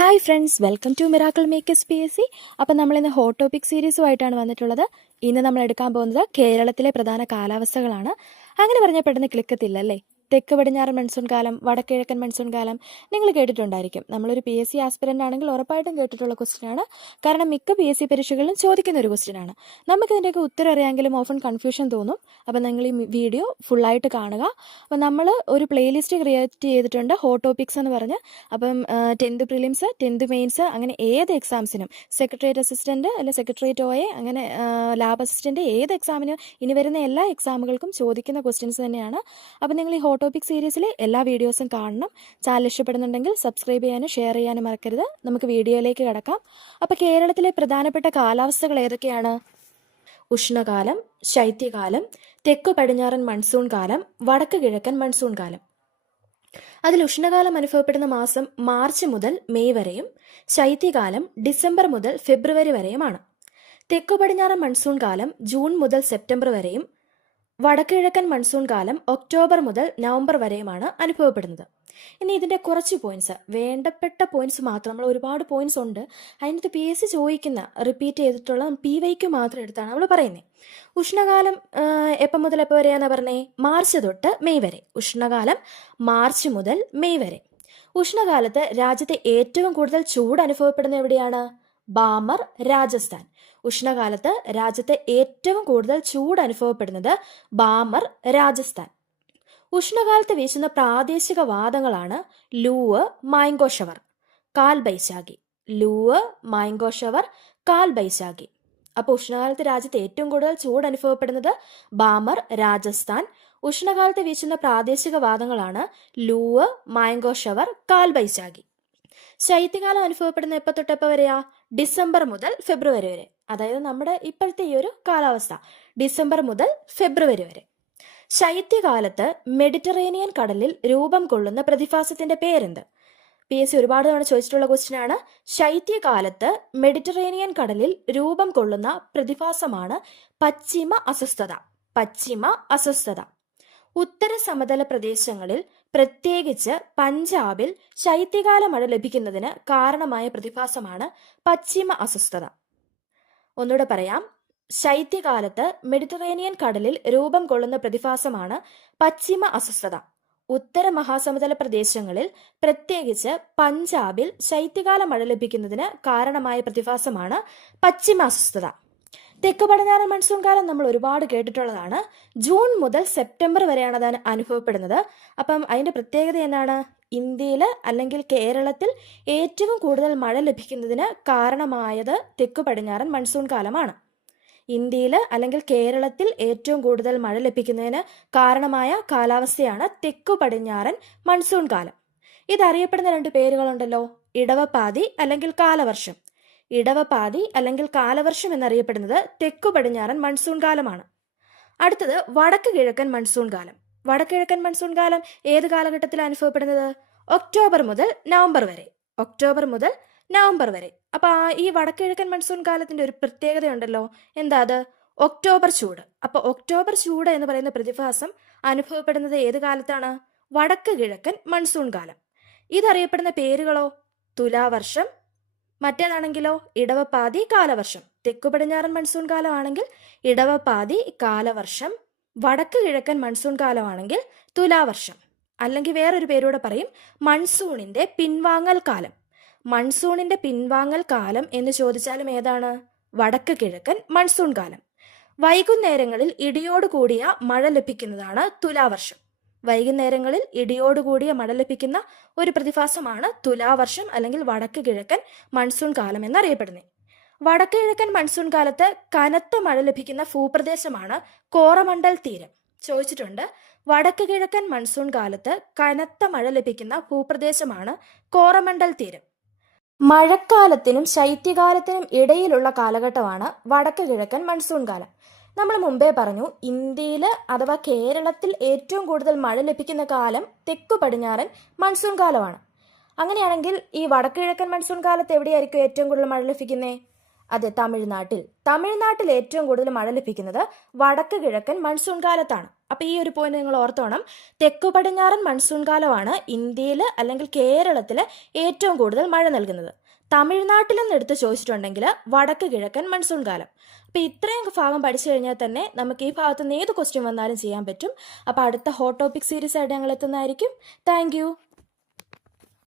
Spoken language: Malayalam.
Hi friends welcome to Miracle Makers P S C അപ്പം നമ്മളിന്ന് ഹോട്ട് ടോപ്പിക് സീരീസുമായിട്ടാണ് വന്നിട്ടുള്ളത്. ഇന്ന് നമ്മൾ എടുക്കാൻ പോകുന്നത് കേരളത്തിലെ പ്രധാന കാലാവസ്ഥകളാണ്. അങ്ങനെ പറഞ്ഞാൽ പെട്ടെന്ന് ക്ലിക്കത്തില്ല അല്ലേ? തെക്ക് പടിഞ്ഞാറൻ മൺസൂൺ കാലം വടക്കിഴക്കൻ മൺസൂൺ കാലം നിങ്ങൾ കേട്ടിട്ടുണ്ടായിരിക്കും. നമ്മളൊരു പി എസ് സി ആസ്പിരന്റ് ആണെങ്കിൽ ഉറപ്പായിട്ടും കേട്ടിട്ടുള്ള ക്വസ്റ്റ്യൻ ആണ്. കാരണം മിക്ക പി എസ് സി പരീക്ഷകളിലും ചോദിക്കുന്ന ഒരു ക്വസ്റ്റ്യൻ ആണ്. നമുക്ക് ഇതിന്റെയൊക്കെ ഉത്തരം അറിയാമെങ്കിലും ഓഫൺ കൺഫ്യൂഷൻ തോന്നും. അപ്പം നിങ്ങൾ ഈ വീഡിയോ ഫുള്ളായിട്ട് കാണുക. അപ്പം നമ്മൾ ഒരു പ്ലേലിസ്റ്റ് ക്രിയേറ്റ് ചെയ്തിട്ടുണ്ട് ഹോട്ട് ടോപ്പിക്സ് എന്ന് പറഞ്ഞ്. അപ്പം ടെൻത്ത് പ്രിലിംസ് ടെൻത്ത് മെയിൻസ് അങ്ങനെ ഏത് എക്സാംസിനും സെക്രട്ടേറിയറ്റ് അസിസ്റ്റന്റ് അല്ലെങ്കിൽ സെക്രട്ടേറിയറ്റ് ഓയെ അങ്ങനെ ലാബ് അസിസ്റ്റന്റ് ഏത് എക്സാമിനും ഇനി വരുന്ന എല്ലാ എക്സാമുകൾക്കും ചോദിക്കുന്ന ക്വസ്റ്റ്യൻസ് തന്നെയാണ്. അപ്പം നിങ്ങൾ ഈ ഹോട്ട് ടോപ്പിക് സീരീസിലെ എല്ലാ വീഡിയോസും കാണണം. ചാനൽ ഇഷ്ടപ്പെടുന്നുണ്ടെങ്കിൽ സബ്സ്ക്രൈബ് ചെയ്യാനും ഷെയർ ചെയ്യാനും മറക്കരുത്. നമുക്ക് വീഡിയോയിലേക്ക് കിടക്കാം. അപ്പോൾ കേരളത്തിലെ പ്രധാനപ്പെട്ട കാലാവസ്ഥകൾ ഏതൊക്കെയാണ്? ഉഷ്ണകാലം ശൈത്യകാലം തെക്കു പടിഞ്ഞാറൻ മൺസൂൺ കാലം വടക്ക് കിഴക്കൻ മൺസൂൺ കാലം. അതിൽ ഉഷ്ണകാലം അനുഭവപ്പെടുന്ന മാസം മാർച്ച് മുതൽ മെയ് വരെയും ശൈത്യകാലം ഡിസംബർ മുതൽ ഫെബ്രുവരി വരെയുമാണ്. തെക്കു പടിഞ്ഞാറൻ മൺസൂൺ കാലം ജൂൺ മുതൽ സെപ്റ്റംബർ വരെയും വടക്കിഴക്കൻ മൺസൂൺ കാലം ഒക്ടോബർ മുതൽ നവംബർ വരെയുമാണ് അനുഭവപ്പെടുന്നത്. ഇനി ഇതിന്റെ കുറച്ച് പോയിന്റ്സ് വേണ്ടപ്പെട്ട പോയിന്റ്സ് മാത്രം നമ്മൾ ഒരുപാട് പോയിന്റ്സ് ഉണ്ട്. അതിനകത്ത് പി എസ് സി ചോദിക്കുന്ന റിപ്പീറ്റ് ചെയ്തിട്ടുള്ള പി വൈക്ക് മാത്രം എടുത്താണ് നമ്മൾ പറയുന്നത് ഉഷ്ണകാലം എപ്പം മുതൽ എപ്പോൾ വരെയാണെന്ന് പറഞ്ഞേ? മാർച്ച് തൊട്ട് മെയ് വരെ. ഉഷ്ണകാലം മാർച്ച് മുതൽ മെയ് വരെ. ഉഷ്ണകാലത്ത് രാജ്യത്തെ ഏറ്റവും കൂടുതൽ ചൂട് അനുഭവപ്പെടുന്ന എവിടെയാണ്? ബാമർ രാജസ്ഥാൻ. ഉഷ്ണകാലത്ത് രാജ്യത്തെ ഏറ്റവും കൂടുതൽ ചൂട് അനുഭവപ്പെടുന്നത് ബാമർ രാജസ്ഥാൻ. ഉഷ്ണകാലത്ത് വീശുന്ന പ്രാദേശിക വാദങ്ങളാണ് ലൂവ് മായങ്കോഷവർ കാൽ ബൈശാഖി ലൂവ് മായങ്കോഷവർ കാൽ ബൈശാഖി അപ്പോൾ ഉഷ്ണകാലത്ത് രാജ്യത്ത് ഏറ്റവും കൂടുതൽ ചൂട് അനുഭവപ്പെടുന്നത് ബാമർ രാജസ്ഥാൻ. ഉഷ്ണകാലത്ത് വീശുന്ന പ്രാദേശിക വാദങ്ങളാണ് ലൂവ് മായങ്കോഷവർ കാൽ ബൈശാഖി ശൈത്യകാലം അനുഭവപ്പെടുന്ന എപ്പോൾ തൊട്ട് വരെയാ ഡിസംബർ മുതൽ ഫെബ്രുവരി വരെ. അതായത് നമ്മുടെ ഇപ്പോഴത്തെ ഈ ഒരു കാലാവസ്ഥ ഡിസംബർ മുതൽ ഫെബ്രുവരി വരെ. ശൈത്യകാലത്ത് മെഡിറ്ററേനിയൻ കടലിൽ രൂപം കൊള്ളുന്ന പ്രതിഭാസത്തിന്റെ പേരെന്ത്? പി എസ് സി ഒരുപാട് തവണ ചോദിച്ചിട്ടുള്ള ക്വസ്റ്റ്യൻ ആണ്. ശൈത്യകാലത്ത് മെഡിറ്ററേനിയൻ കടലിൽ രൂപം കൊള്ളുന്ന പ്രതിഭാസമാണ് പശ്ചിമ അസ്വസ്ഥത പശ്ചിമ അസ്വസ്ഥത. ഉത്തര സമതല പ്രദേശങ്ങളിൽ പ്രത്യേകിച്ച് പഞ്ചാബിൽ ശൈത്യകാല മഴ ലഭിക്കുന്നതിന് കാരണമായ പ്രതിഭാസമാണ് പശ്ചിമ അസ്വസ്ഥത. ഒന്നുകൂടെ പറയാം. ശൈത്യകാലത്ത് മെഡിറ്ററേനിയൻ കടലിൽ രൂപം കൊള്ളുന്ന പ്രതിഭാസമാണ് പശ്ചിമ അസ്വസ്ഥത. ഉത്തര മഹാസമുദ്ര പ്രദേശങ്ങളിൽ പ്രത്യേകിച്ച് പഞ്ചാബിൽ ശൈത്യകാല മഴ ലഭിക്കുന്നതിന് കാരണമായ പ്രതിഭാസമാണ് പശ്ചിമ അസ്വസ്ഥത. തെക്ക് പടിഞ്ഞാറൻ മൺസൂൺ കാലം നമ്മൾ ഒരുപാട് കേട്ടിട്ടുള്ളതാണ്. ജൂൺ മുതൽ സെപ്റ്റംബർ വരെയാണ് അതാണ് അനുഭവപ്പെടുന്നത്. അപ്പം അതിന്റെ പ്രത്യേകത എന്താണ്? ഇന്ത്യയിൽ അല്ലെങ്കിൽ കേരളത്തിൽ ഏറ്റവും കൂടുതൽ മഴ ലഭിക്കുന്നതിന് കാരണമായത് തെക്ക് പടിഞ്ഞാറൻ മൺസൂൺ കാലമാണ് ഇന്ത്യയിൽ അല്ലെങ്കിൽ കേരളത്തിൽ ഏറ്റവും കൂടുതൽ മഴ ലഭിക്കുന്നതിന് കാരണമായ കാലാവസ്ഥയാണ് തെക്കു പടിഞ്ഞാറൻ മൺസൂൺ കാലം ഇതറിയപ്പെടുന്ന രണ്ട് പേരുകളുണ്ടല്ലോ. ഇടവപ്പാതി അല്ലെങ്കിൽ കാലവർഷം. ഇടവപ്പാതി അല്ലെങ്കിൽ കാലവർഷം എന്നറിയപ്പെടുന്നത് തെക്കു പടിഞ്ഞാറൻ മൺസൂൺ കാലമാണ് അടുത്തത് വടക്ക് കിഴക്കൻ മൺസൂൺ കാലം വടക്ക് കിഴക്കൻ മൺസൂൺ കാലം ഏത് കാലഘട്ടത്തിൽ അനുഭവപ്പെടുന്നത്? ഒക്ടോബർ മുതൽ നവംബർ വരെ. ഒക്ടോബർ മുതൽ നവംബർ വരെ. അപ്പോൾ ഈ വടക്ക് കിഴക്കൻ മൺസൂൺ കാലത്തിന്റെ ഒരു പ്രത്യേകതയുണ്ടല്ലോ. എന്താ അത്? ഒക്ടോബർ ചൂട്. അപ്പോൾ ഒക്ടോബർ ചൂട് എന്ന് പറയുന്ന പ്രതിഭാസം അനുഭവപ്പെടുന്നത് ഏത് കാലത്താണ്? വടക്ക് കിഴക്കൻ മൺസൂൺ കാലം ഇതറിയപ്പെടുന്ന പേരുകളോ? തുലാവർഷം മറ്റേതാണെങ്കിലോ? ഇടവപ്പാതി കാലവർഷം. തെക്കു പടിഞ്ഞാറൻ മൺസൂൺ കാലമാണെങ്കിൽ ഇടവപ്പാതി കാലവർഷം. വടക്ക് കിഴക്കൻ മൺസൂൺ കാലമാണെങ്കിൽ തുലാവർഷം. അല്ലെങ്കിൽ വേറൊരു പേരൂടെ പറയും മൺസൂണിന്റെ പിൻവാങ്ങൽ കാലം. മൺസൂണിന്റെ പിൻവാങ്ങൽ കാലം എന്ന് ചോദിച്ചാലും ഏതാണ്? വടക്ക് കിഴക്കൻ മൺസൂൺ കാലം. വൈകുന്നേരങ്ങളിൽ ഇടിയോടുകൂടിയ മഴ ലഭിക്കുന്നതാണ് തുലാവർഷം. വൈകുന്നേരങ്ങളിൽ ഇടിയോടുകൂടിയ മഴ ലഭിക്കുന്ന ഒരു പ്രതിഭാസമാണ് തുലാവർഷം അല്ലെങ്കിൽ വടക്ക് കിഴക്കൻ മൺസൂൺ കാലം എന്നറിയപ്പെടുന്നത്. വടക്ക് കിഴക്കൻ മൺസൂൺ കാലത്ത് കനത്ത മഴ ലഭിക്കുന്ന ഭൂപ്രദേശമാണ് കോറമണ്ടൽ തീരം. ചോദിച്ചിട്ടുണ്ട് വടക്ക് കിഴക്കൻ മൺസൂൺ കാലത്ത് കനത്ത മഴ ലഭിക്കുന്ന ഭൂപ്രദേശമാണ് കോറമണ്ടൽ തീരം. മഴക്കാലത്തിനും ശൈത്യകാലത്തിനും ഇടയിലുള്ള കാലഘട്ടമാണ് വടക്ക് കിഴക്കൻ മൺസൂൺ കാലം. നമ്മൾ മുമ്പേ പറഞ്ഞു ഇന്ത്യയിൽ അഥവാ കേരളത്തിൽ ഏറ്റവും കൂടുതൽ മഴ ലഭിക്കുന്ന കാലം തെക്കു പടിഞ്ഞാറൻ മൺസൂൺ കാലമാണ്. അങ്ങനെയാണെങ്കിൽ ഈ വടക്കുകിഴക്കൻ മൺസൂൺ കാലത്ത് എവിടെയായിരിക്കും ഏറ്റവും കൂടുതൽ മഴ ലഭിക്കുന്നത് അതെ തമിഴ്നാട്ടിൽ. തമിഴ്നാട്ടിൽ ഏറ്റവും കൂടുതൽ മഴ ലഭിക്കുന്നത് വടക്ക് കിഴക്കൻ മൺസൂൺ കാലത്താണ്. അപ്പോൾ ഈ ഒരു പോയിന്റ് നിങ്ങൾ ഓർത്തോണം. തെക്കു പടിഞ്ഞാറൻ മൺസൂൺ കാലമാണ് ഇന്ത്യയിൽ അല്ലെങ്കിൽ കേരളത്തിൽ ഏറ്റവും കൂടുതൽ മഴ നൽകുന്നത്. തമിഴ്നാട്ടിൽ നിന്ന് എടുത്ത് ചോദിച്ചിട്ടുണ്ടെങ്കിൽ വടക്ക് കിഴക്കൻ മൺസൂൺ കാലം. അപ്പോൾ ഇത്രയും ഭാഗം പഠിച്ചു കഴിഞ്ഞാൽ തന്നെ നമുക്ക് ഈ ഭാഗത്ത് നിന്ന് ഏത് ക്വസ്റ്റ്യൻ വന്നാലും ചെയ്യാൻ പറ്റും. അപ്പോൾ അടുത്ത ഹോട്ട് ടോപ്പിക് സീരീസ് ആയിട്ട് ഞങ്ങൾ എത്തുന്നതായിരിക്കും. താങ്ക്